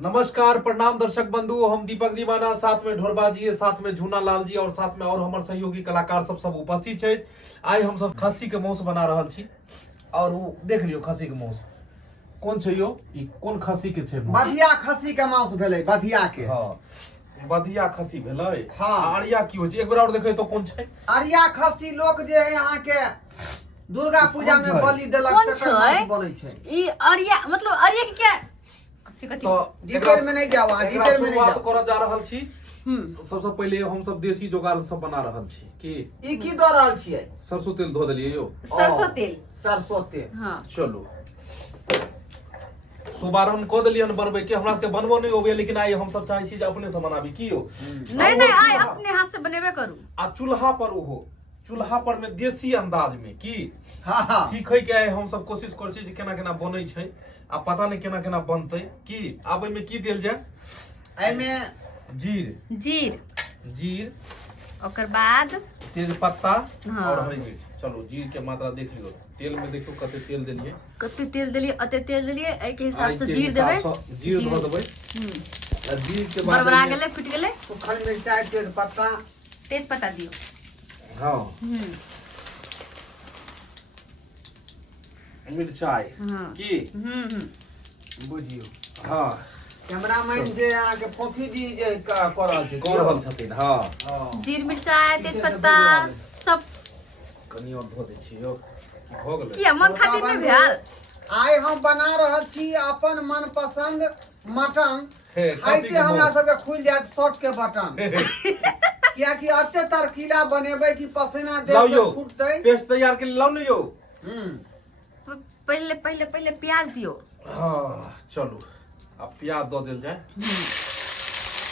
नमस्कार प्रणाम दर्शक बंधु, हम दीपक दीवाना, साथ में ढोरबा जी, साथ में झूना लाल जी और साथ में और हमारे सहयोगी कलाकार सब उपस्थित है। आई हम सब खस्सी के मांस बना रहल छी और वो देख लियो खस्सी के मांस कौन छै यो, ई कौन खस्सी के छै? बधिया खस्सी के मांस भेलै, बधिया के। हां बधिया खस्सी भेलै। हां आरिया की होय छै एक बार और देखै तो कौन छै? आरिया खस्सी लोग जे है यहाँ के दुर्गा पूजा में बलि देलक तकर मांस बनै छै। ई आरिया मतलब आरिया के क्या तो डिटेल में नहीं जाओ, डिटेल में नहीं बात जाओ। करऽ जा रहल छी। सबसे पहले हम सब देसी जुगाड़ सब बना रहल छी कि ई की दऽ रहल छियै? सरसों तेल धो देलिए यो। सरसों तेल। सरसों तेल। हां चलो शुभारंभ कऽ देलिए बनबै के। हमरा के बनबो नहीं होबे, लेकिन आइ हम सब चाहै छी जे अपने से बनाबी की यो। नहीं आइ अपने हाथ से बनेबे करू। आ चूल्हा पर ओहो चूल्हा पर में देसी अंदाज में की हां हां सीखै के आइ हम सब कोशिश करै छी जे केना केना बनै छै। आ पता नहीं केना केना बनतै की। आबै में की देल जाय? एहि में जीर ओकर बाद तेज पत्ता हाँ। और हरी मिर्च। चलो जीर के मात्रा देख लियो, तेल में देखो कते तेल देलिए, कते तेल देलिए, अते तेल देलिए, ए के हिसाब से जीर देबै। जीर धो देबै। आ जीर के बाद बरबरा गेलै, फुट गेलै, सूखल मिरचाई, तेज पत्ता दियो। हां मिरचाई की बुझियो। हां कैमरामैन जे यहाँ के फोफी जी जे करल छै, कऽ रहल छथिन। हां जीर मिरचाई तेज पत्ता सब कनी और धो दै छियै। हो गेलै की मन खातिर नहीं भेल। आइ हम बना रहल छी अपन मनपसंद मटन। हे, खाइते हमरा सबके खुल जायत शॉर्ट के बटन। कियाकि अते तरकीला बनेबै कि पसीना देह से छूटतै। पेस्ट तैयार के लाउ न यो। पहले प्याज दियो। हां चलो अब प्याज दो देल जाए।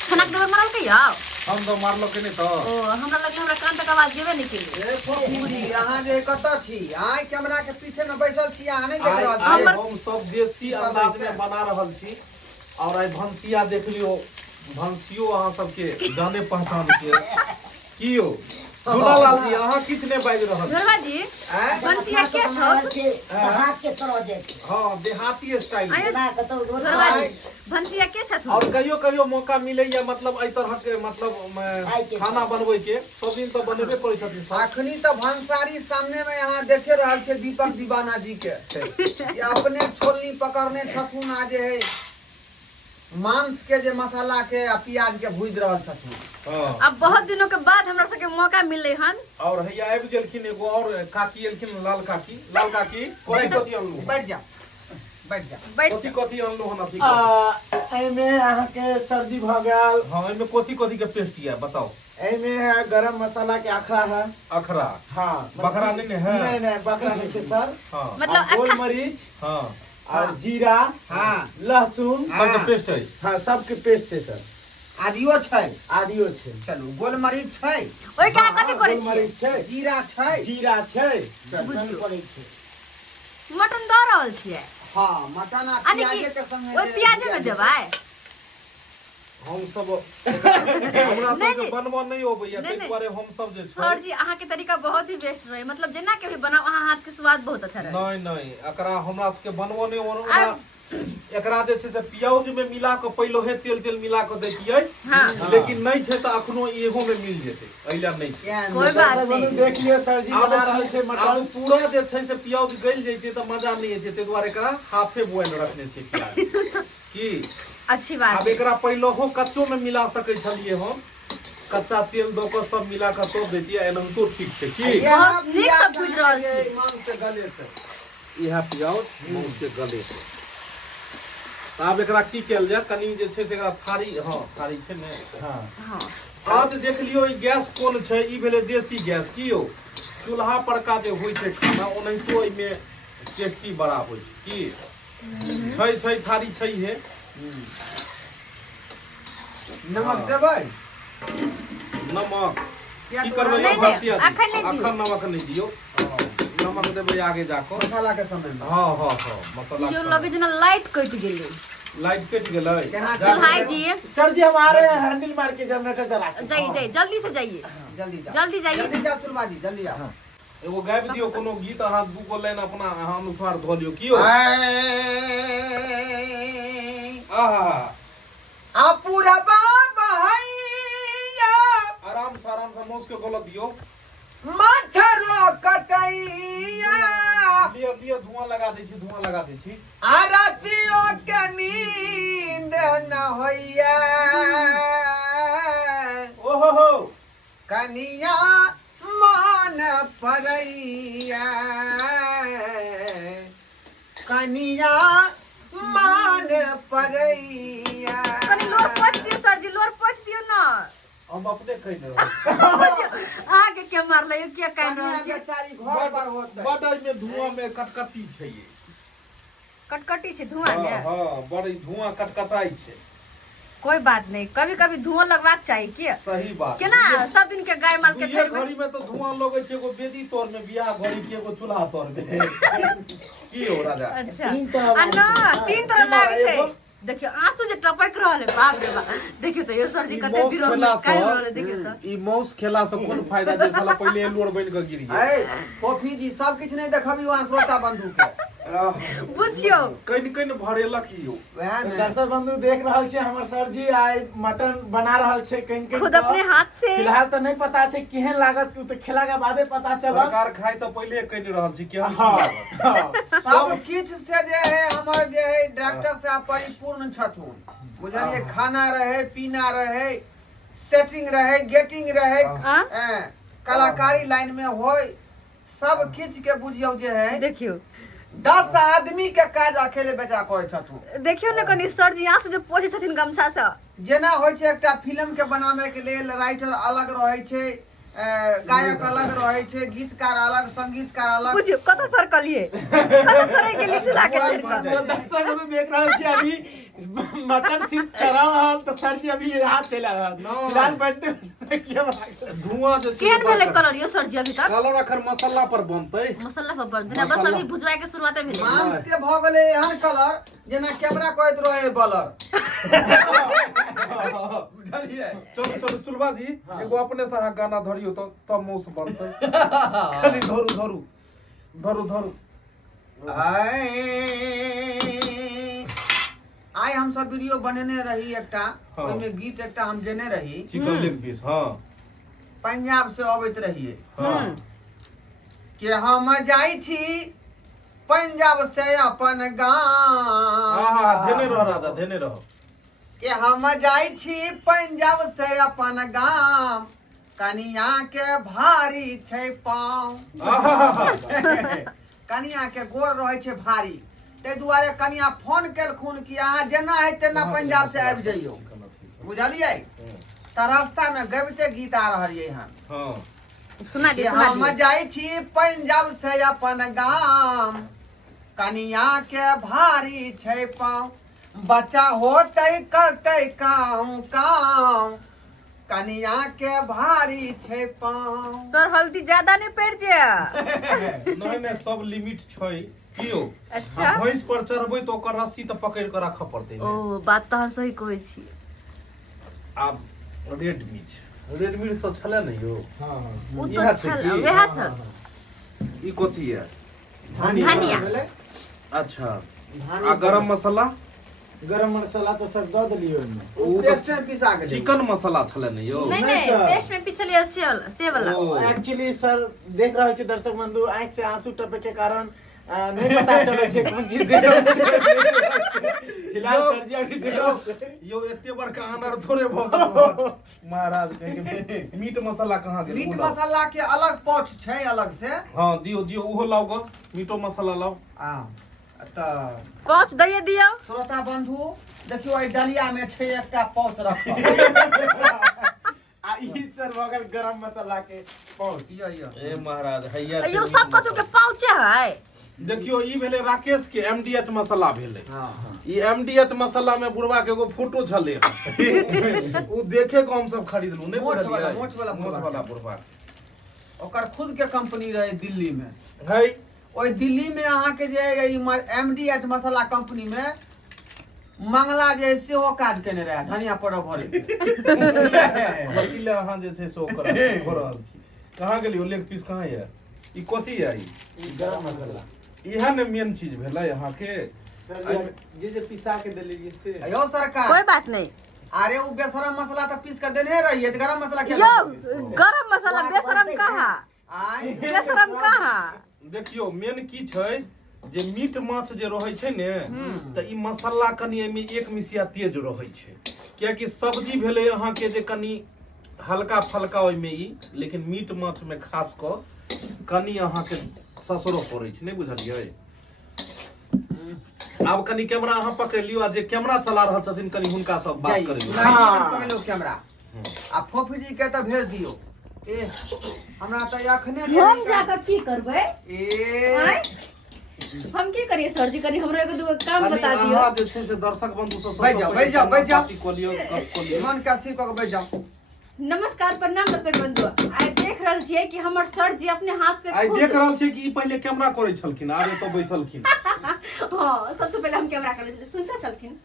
खनक डोर मारल के यार हम तो मारलो के नहीं तो। ओ हमरा लगे हमरा कान तक आवाज जेबे नहीं केलिए। ए फोफी यहाँ जे कतऽ छी? आइ कैमरा के पीछे में बैसल छी, अहाँ नहीं देख रहल छी। हम सब देसी अंदाज में बना रहल छी। और आई भंसिया देख लियो, भंसियो अहाँ सबके जाने पहचान के की हो। झूला लाल जी अहाँ किछ ने बाज रहल। धरवा जी भंसिया के छौ? हाथ के तरह दे। हां देहाती स्टाइल में। ना कतो धरवा जी भंसिया के छथु? और कहियो मौका मिले या मतलब ए तरह के मतलब खाना बनबै के सब दिन तो बनेबे पड़ै छथिन। अखनी तो भंसारी सामने में यहाँ देखे रहल छे दीपक दीवाना जी के ये अपने छोलनी पकड़ने छथुन। आ जे है मांस के जे मसाला के आ प्याज के भूज रहल छथुन। हां अब बहुत दिनों के बाद हमरा सबके मौका मिलले हन। और हैया आबि गेलखिन एगो और काकी एलखिन, लाल काकी कथी अनलू? बैठ जा कथी अनलू हन अथी? एमे अहाँ के सब्जी भ गेल। हां एमे कथी के पेस्ट या बताओ। एमे है गरम मसाला के अखरा है। अखरा? हां बकरा नहीं है? नहीं बकरा नहीं है सर। हां मतलब गोल मरीच हां और जीरा, हां लहसुन सब के पेस्ट है। हां सबके पेस्ट है सर। आदियो छै, आदियो छै। चलू गोल मरीच छै, ओइ का कथि करे गोल छी? मरीच छै, जीरा छै, जीरा छै, बुझियो पड़ै छै। मटन द रहल छियै। हां मटन आ अरे प्याज की के संगे ओइ प्याजे में देबै? हम सब हमरा सब के बनबो नहीं होबैया, नहीं, तै दुआरे हम सब जे छै। सर जी अहाँ के तरीका बहुत ही बेस्ट रहे, मतलब जेना के भी बनाओ अहाँ हाथ के स्वाद बहुत अच्छा रहे। नहीं एकरा हमरा सब के बनबो नहीं ओना। एकरा जे छै से प्याज में मिला के पहिले हे तेल मिला के दैतियै। हां लेकिन नहीं छै त अखनो एहो में मिल जेतै, एला नहीं छै। कोई बात नहीं। देखिए सर जी बना रहल छै अब मटन। पूरा जे छै से प्याज गल जैते त मजा नहीं एते, तै दुआरे एकरा हाफे बॉयल रखने छै प्याज की। अच्छी बात अब है। एकरा पहिले हो कच्चो में मिला सकै छलिए हम, कच्चा तेल दो के सब मिला के तो देतियै, एनम तो ठीक छै की। बहुत नीक से बुझ रहल छी। मांस से गले से इहा प्याज मांस के गले से। अब एकरा की कैल जाय, कनी जे छै से एकरा थारी, हां थारी छै ने। हां हां आज देख लियो ई गैस कोन छै, ई भेले देसी गैस की यो। चूल्हा पर का जे होय छै खाना ओनहितो एमे टेस्टी बड़ा होय छै की। छै थारी छै हे। नमक देबै? नमक क्या की तो करबै? नहीं, भंसिया नहीं, अखन नहीं दियौ। अखन नमक नहीं दियो, नमक देबै आगे जाकर मसाला के समय में। हां मसाला यो लगे जेना लाइट कट गेलै। लाइट कट गेलै। केना चुल्हाई जी सर जी हमारे हैंडल मार के जनरेटर चला के। जाइए जल्दी से जाइए। जल्दी जाओ, जल्दी जाइए। जल्दी जाओ चुलबा जी, जल्दी जाओ। एगो गाबि दियो कोनो गीत, अहाँ दू गो लाइन अपना अहाँ अनुसार धो लियो की हो। आहा अपुरबा बहैया आराम से मौस के गलत दियो। मच्छरो कटैया लियो धुआं लगा दै छी। आरतियों के नींद न होइया ओहो हो कनिया मान परैया कनिया मान परैया। कनी लोर पोछ दियो सर जी, लोर पोछ दियो ना। हम अपने कहि रहे आगे के मारले के कह कनिया रहल छी। बेचारी घर पर होत बड़ में धुआं में कटकटी छै ये। कटकटी छै धुआं में। हां बड़ी धुआं कटकटाई छै। कोई बात नहीं, कभी कभी धुआं लगवाक चाहिए कि सही बात केना सब दिन के गाय माल के ये घड़ी में तो धुआं लगे छै। एगो बेदी तोर में बियाह घड़ी के एगो चूल्हा तोर में की हो राजा। अच्छा तीन तरह आ ना तीन तरह लागे छै। एगो- देखियो आंसू जे टपक रहल है, बाप रे बाप। देखियो तो ये सर जी ई कते मौस विरोध खेला में काहे रहल है, से देखियो तो। ई मौस खेला से कोन फायदा जे साला पहले एलोर बन के गिर गया। ए कॉफी जी सब किछ नहीं देखबी वहां श्रोता बंधु के बुझियो कइन भरेलक यो। वह तो ने दर्शक बंधु देख रहल छे हमर सर जी आइ मटन बना रहल छे कहीं खुद अपने हाथ से। फिलहाल तो नहीं पता छे केहन लागत कि तो खेला के बादे पता चलत। सरकार खाए से पहले कइन रहल छी केहन हाँ, लागत। हाँ। सब किछ से जे है हमर जे है डॉक्टर साहब परिपूर्ण छथुन। बुझलिए खाना रहे पीना रहे सेटिंग रहे गेटिंग रहे हाँ। कलाकारी लाइन में होय सब किछ के बुझियो जे है देखियो 10 आदमी के काज अकेले बेचा करे छथुन। देखियो ने कनी सर जी आंसू जे पोछे छथिन गमछा से। जेना होय छै एकटा फिल्म के बनावे के लेल राइटर अलग रहे छै, गायक अलग रहे छै, गीतकार अलग, संगीतकार अलग। बुझियो कत सर कलिए कत सर के लिए चुला के चढ़ तो के। दर्शक बंधु देख रहल छे अभी मटन सिर्फ चढ़ा रहल तो सर जी अभी हाथ चला रहल। फिलहाल बैठते क्या बात। धुआं जे केहन भेले कलर यो सर जी अभी तक? कलर अखन मसाला पर बनतै। मसाला पर बढ़ देना बस अभी भुजवाए के शुरुआते भेले। मांस के भ गेले एहन कलर जेना कैमरा कहैत रहे बलर। बुझलिए चलो चुलबा जी एगो अपने से अहाँ गाना धरियो तो तब मौस बनतै। खाली धरू। आइ हम सब वीडियो बनेने रही एकटा, हाँ। ओइमे गीत एकटा हम देने रही, चिकन लेग पीस। हां पंजाब से अबैत रहिए हां कि हम जाइ छी पंजाब से अपन गाँव। हां धेने रह राजा धेने रह। कि हम जाइ छी पंजाब से अपन गाँव कनिया के भारी छै पाँव। कनिया के गोर रहे छै भारी, ते दुआरे कनिया फोन केलखुन कि अहाँ जेना है तेना पंजाब से आबि जइयो। बुझलिए त रास्ता में गबिते गीत आ रहलिए हन। हां सुना कि दे हम जाइ छी पंजाब से अपन गाँव कनिया के भारी छै पाँव। बच्चा होते करते काम कनिया के भारी छै पाँव। सर हल्दी ज्यादा नहीं पड़ जा। नहीं सब लिमिट छै कियो। अच्छा। भैंस पर चढ़बै तो ओकर रस्सी त पकड़ के राखऽ पड़तै। ओ बात तो अहाँ सही कहै छी। आब रेड मिर्च तो छले नहीं यो। हां उ इएह तो छै छल कि? वेहा छ। ई कथी है? धनिया। भेलै? अच्छा धनिया आ गरम मसाला गरम मसाला तो सब दे दिलियो ओइमे। उ पेस्ट में पिसा गेलै। चिकन मसाला छले नहीं यो। नहीं नहीं, नहीं सर। पेस्ट में पिछले से वाला। ओ। एक्चुअली सर देख रहल छी दर्शक बंधु आंख से आंसू टपके के कारण नहीं पता चले छे कोन चीज दे रहल छे। फिलहाल सर जी अभी दे रहल छे। यो एते बड़का अनार थोड़े भ गेल महाराज के मीट मसाला कहाँ गेल? मीट मसाला के अलग पौच छै अलग से। हां दियो ओहो लाओ ग मीटो मसाला लाओ। त पाँच दइए दियो। श्रोता बंधु देखियो एहि डलिया में छै एकटा पौच रखल। आ ई सर भगल गरम मसाला के पहुंच। यो ए महाराज हैया यो सब कथु के पाउचे है। देखियो ई भेले राकेश के एमडीएच मसाला भेले। हां ई एमडीएच मसाला में बुढ़वा के एगो फोटो छले। उ देखे को हम सब खरीदलू नहीं मोछ बुझलियै? मोछ वाला बुढ़वा ओकर खुद के कंपनी रहे दिल्ली में। है ओइ दिल्ली में अहाँ के जे एमडीएच मसाला कंपनी में मंगला जे है सेहो काज केने रहे धनिया पाउडर भरे। वकील अहाँ जे छै सो कर हो रहल छी। कहाँ गेलियो लेग पीस कहाँ है? ई कथी है? ई गरम मसाला इहा ने मेन चीज भेला यहाँ के। सर जे पिसा के देलिए से। यो सरकार कोई बात नहीं। अरे वो बेशरम मसाला तो पीस कर देने रही है, गरम मसाला क्या यो करोगे? गरम मसाला बेशरम कहाँ आय बेशरम कहाँ देखियो मेन की छै जे मीट माछ जे रहै छै ने त ई मसाला कनी एमे एक मिसिया तेज रहै छै, कियाकि सब्जी भेलै अहाँ के जे कनी हल्का फल्का ओइमे ई, लेकिन मीट माछ में खास क कनी अहाँ के ससुरो पड़ै छै, नहीं बुझलियै। आब कनी कैमरा अहाँ पकड़ लियो, आ जे कैमरा चला रहल छथिन कनी हुनका सब बात करियो। पकड़ो कैमरा आ फोफी के तो भेज दियो। ए हमरा तो अखने हम जाकर की करबै? ए हम की करिए सर जी, कनी हमरो एगो दूगो काम बता दियो। अहाँ जे छै से दर्शक बंधु सब बैठ जाओ कोलियो कोलियो मन का ठीक क बैठ जाओ। नमस्कार प्रणाम दर्शक बंधु, आइ देख रहल छियै कि हमर सर जी अपने हाथ से आइ देख रहल छियै कि ई पहिले कैमरा करै छलखिन, आब एतऽ बैसलखिन। हां सबसे पहले हम कैमरा करै छलियै, सुनते छलखिन।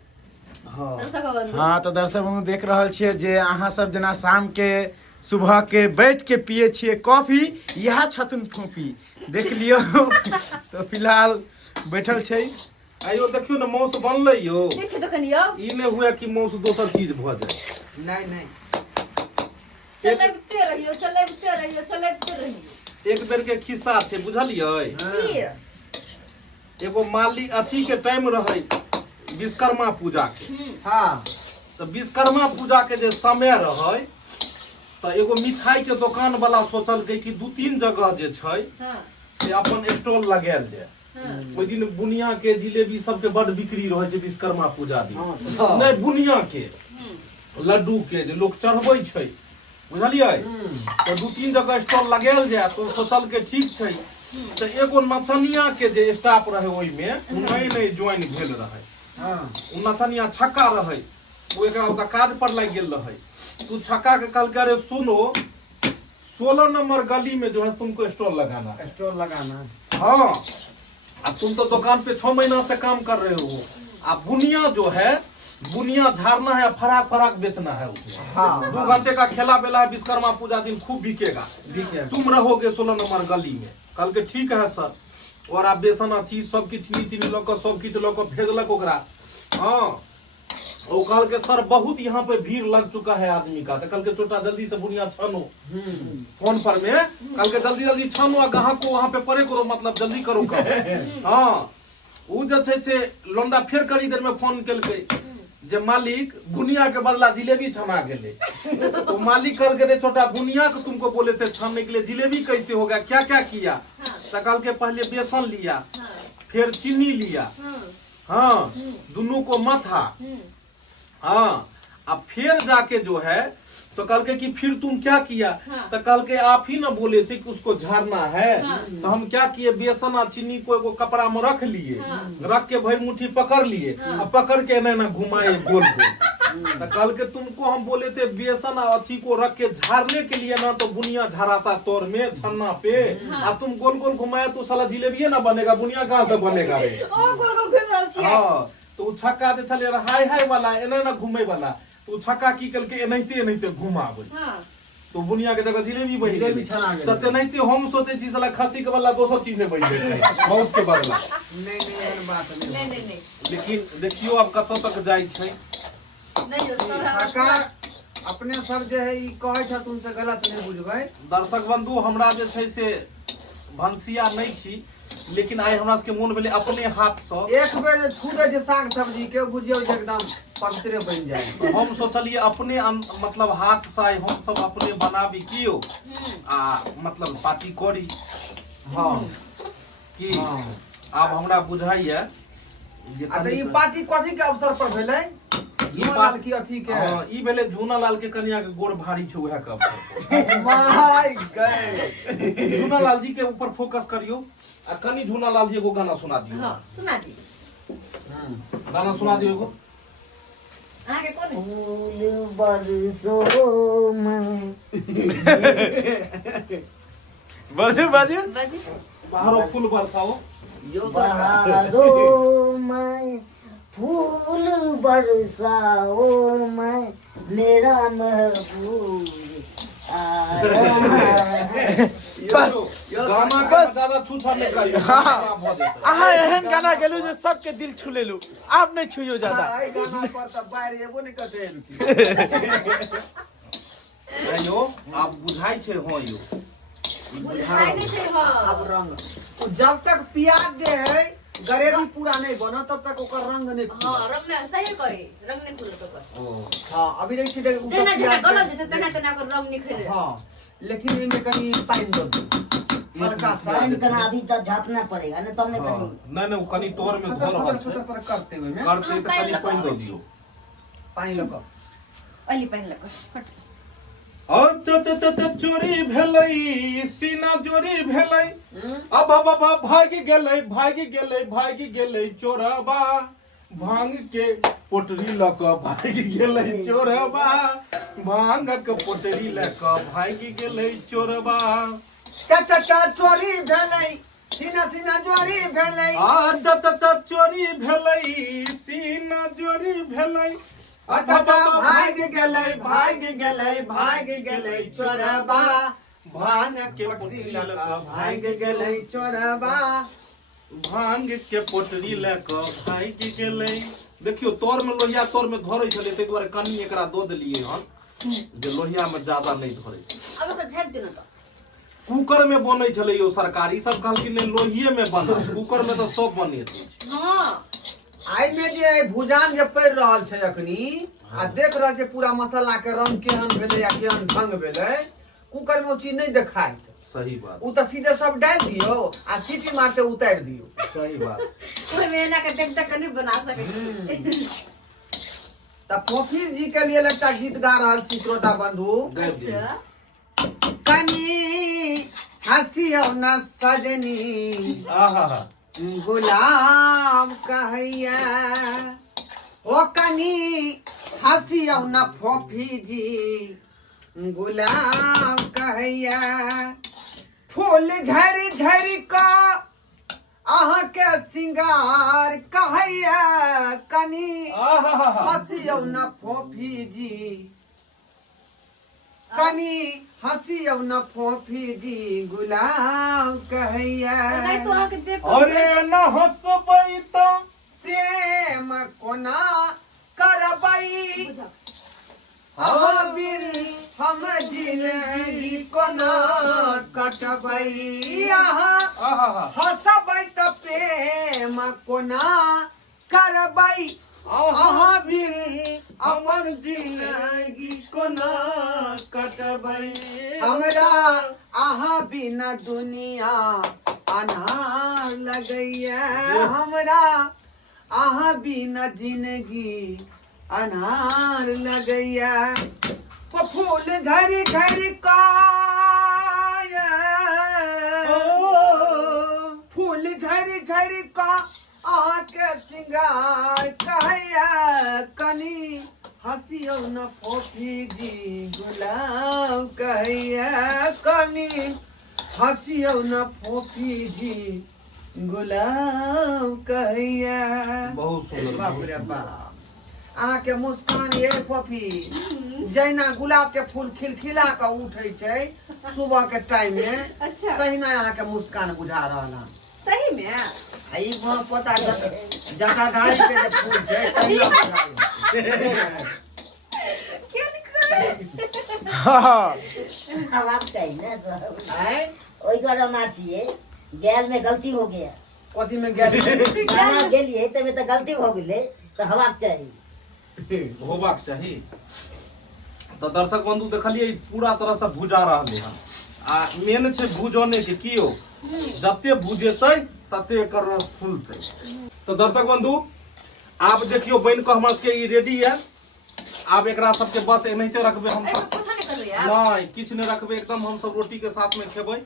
हां दर्शक बंधु हाँ तो दर्शक बंधु देख रहल छियै जे अहाँ सब जना शाम के सुबह के बैठ के पिए छियै कॉफी, यह छथुन फोफी देख लियो। तो फिलहाल बैठल छै। आइयो देखियो न मौस बनलै यो, देखिए तो कनियो ई नै हुए कि मौस दोसर चीज भ जाय। नहीं नहीं चलैबते रहियो चलैबते रहियो चलैबते रहियो। एक बेर के खिस्सा छै बुझलियै। की एगो माली अथी के टाइम रहै विश्वकर्मा पूजा के, हाँ तो विश्वकर्मा पूजा के जे समय रहै तो एगो मिठाई के दुकान वाला सोचलकै कि 2-3 जगह जे छै हां से अपन स्टॉल लगायल जाय। ओइ दिन बुनिया के जिलेबी सबके बड़ बिक्री रहै छै विश्वकर्मा पूजा दिन। नै बुनिया के लड्डू के जे लोग चढ़बै छै बुझलियै, तो 2-3 जगह स्टॉल लगायल जाय। तो सोचलकै ठीक छै, तो एगो नचनिया के जे स्टाफ रहे ओइ में नए ज्वाइन भेल रहे। हाँ उ नचनिया छक्का रहे, वो एकरा ओकरा काज पर लग गेल रहे। तू छक्का के कहलकै अरे सुनो 16 नंबर गली में जो है तुमको स्टॉल लगाना है। स्टोर लगाना। हाँ अब तुम तो दुकान पे 6 महीना से काम कर रहे हो, अब बुनिया जो है बुनिया झाड़ना है, फराक फराक बेचना है उसमें। हाँ 2 घंटे का खेला बेला है, विश्वकर्मा पूजा दिन खूब बिकेगा, तुम रहोगे 16 नंबर गली में। कल के ठीक है सर, और आप बेसन अथी सब किछ नीति लक सब किछ लक भेजलक ओकरा। हाँ वो कल के सर बहुत यहाँ पे भीड़ लग चुका है आदमी का, तो कल के छोटा जल्दी से बुनिया छानो फोन पर में, कल के जल्दी जल्दी छानो आ ग्राहक को वहाँ पे परे करो, मतलब जल्दी करो काम। हाँ वो जे छै से लोंडा फिर करी देर में फोन केलकै जे मालिक बुनिया के बदला जिलेबी छना गेले। तो मालिक कल के रे छोटा बुनिया को तुमको बोले थे छानने के लिए, जिलेबी कैसे होगा, क्या क्या किया? तो कल के पहले बेसन लिया, फिर चीनी लिया, हाँ दोनों को मथा, हाँ अब फिर जाके जो है तो कल के कि फिर तुम क्या किया? तो कल के आप ही ना बोले थे कि उसको झाड़ना है। तो हम क्या किए, बेसन और चीनी को एगो कपड़ा में रख लिए, रख के भर मुट्ठी पकड़ लिए, अब पकड़ के ना घुमाए गोल गोल। तो कल के तुमको हम बोले थे बेसन और अथी को रख के झाड़ने के लिए ना, तो बुनिया झाड़ाता तोर में छन्ना पे, अब तुम गोल गोल घुमाया तो साला जिलेबी ना बनेगा, बुनिया कहाँ से बनेगा रे? ओ गोल गोल घूम रहल छियै। हाँ तो छक्का जे छले हाय हाय वाला एना ना घूमे वाला, तो छक्का की कल के एनाहिते एनाहिते घुमाबै, तो बुनिया के जगह जिलेबी बन जिलेबी छना गेल। त तेनाहिते हम सोचे छी साला खस्सी के बदला दोसर चीज में बन जेतै मौस के बदला। नहीं एहन बात नहीं। नहीं लेकिन देखियो अब कतौ तक जाइ छै। नहीं हो सरकार अपने सब जे है ई कहै छ तुमसे गलत नहीं बुझबै। दर्शक बंधु हमरा जे छै से भंसिया नहीं छी, लेकिन आइ हमरा सबके मोन भेलै अपने हाथ से एक बेर छू दे छै साग सब्जी के, बुझियौ जे एकदम पवित्र बन जाए। तो हम सोचलिए अपने मतलब हाथ से आइ हम सब अपने बनाबी कियो आ मतलब पार्टी करी। हाँ कि आब हमरा बुझाइए जे आ त ई पार्टी कथी के अवसर पर भेलै? झूनालाल की अथी के? हां ई भेलै झूनालाल के कन्या के गोड़ भारी छै उहे के अवसर पर। माय गॉड झूनालाल जी के ऊपर फोकस करियो आ कनी झूनालाल जी एगो गाना सुना दियो। हां सुना दी, गाना सुना दियो एगो। आगे कोन फूल बरसों में बाजू बाजू बाजू बाहरो फूल बरसाओ, बहारों में फूल बरसाओ में मेरा महबूब आया है। यो गाना का ज्यादा छूछा नहीं करियो बहुत देते अहाँ एहन गाना गेलू जे सबके दिल छू लेलू आप नहीं छुइयो ज्यादा आई गाना पर त बाहर एबो नहीं करते यो आप बुझाई छे हो यो बुझाई नहीं छै हां अब रंग तो जब तक प्याज जे है गरेबी पूरा नहीं बना तब तक ओकर रंग नहीं हां रंग में सही कही रंग नहीं खुले तो कर ओ हां अभी देखी देख जेना जेना गलत जेते तेना तेना को रंग नहीं खरे हां लेकिन इनमें कनी पानी दो हल्का सा पानी करना अभी तक झाँपना पड़ेगा ना तब नहीं करेंगे नहीं नहीं कनी तोर में घोर रहल छोटा छे पर करते हुए में करते त कनी पानी दो दियो पानी लगा ओली पहन लको चोरी भेलै सीना चोरी भेलै अब भागी गेलै चोरबा भांग के पोटरी लक भागी गेलै चोरबा भांगक पोटरी लक भागी गेलै चोरबा चा चोरी भेलै सीना सीना चोरी भेलै चोरी भेलै सीना चोरी भेलै अच्छा भाग गेलै चोरबा भांग के पोटरी लगा भाग गेलै चोरबा भांग के पोटरी लक भाग गेलै देखियो तोर में लोहिया तोर में धरै छलै तै दुआरे कनी एकरा दो देलियै हन जे लोहिया में ज्यादा नहीं धरै अब ओकरा झाप देना तो कुकर में बनै छलै यो सरकारी सब कहलखिन नहीं लोहिये में बना कुकर में तो सब बनेत छै हां आई में जे भुजान जे पड़ रहल छै अखनी आ देख रहल छै पूरा मसाला के रंग केहन भेलै या केहन ढंग भेलै कुकर में ओ चीज नहीं देखाइत सही बात उ तो सीधे सब डाल दियो आ सीटी मारते उतार दियो सही बात कोई मेना के देख देख नहीं बना सके तब फोफी जी के लिए लगता गीत गा रहल छी श्रोता बंधु अच्छा कनी हंसियो न सजनी आहा गुलाम कहैया ओ कनी हंसियो न फोफी जी गुलाम कहैया फूल झरि झरि का अहाँ के सिंगार कहैया कनी हंसियो न फोफी जी कनी हंसियो न फोफी जी गुलाम कहैया नहीं तो आके देख अरे न हंसबै त प्रेम कोना करबै अहाँ बिन हम जिंदगी कोना कटबै अहाँ हंसबै त प्रेम कोना करबै अहाँ बिन अपन जिंदगी कोना कटबै हमरा अहाँ बिना दुनिया अनार लगैया हमरा अहाँ बिना जिंदगी अनार लगैया फूल झरि झरि का फूल झरि झरि का आके सिंगार कहैया कनी हंसियो न फोफी जी गुलाम कहैया कनी हंसियो न फोफी जी गुलाम कहैया बहुत सुंदर बाप रे बाप अहाँ के मुस्कान ये फोफी जहिना गुलाब के फूल खिलखिला के उठे छै सुबह के टाइम में अच्छा तहिना अहाँ के मुस्कान बुझा रहल हन सही में आई वहाँ पता जटाधारी के जे फूल छै तहिना बुझाइए क्या लिखा अब आप चाहिए ना सब हैं वही द्वारा नाचिए गैल में गलती हो गया कथी में गेल गाना गेलिए तब तो गलती हो गई तो हवाक चाहिए होबाक चाही तो दर्शक बंधु देखलिए पूरा तरह से भुजा रहले हन आ मेन छै भुजने के कियो जते भुजेतै तते एकर रस फूलतै तो दर्शक बंधु आप देखियो बन के हमर के ई रेडी है आब एकरा सबके बस एनाहिते रखबे हम ऐसा सब कुछ नहीं कर रही यार नहीं किछ नहीं रखबे एकदम हम सब रोटी के साथ में खेबै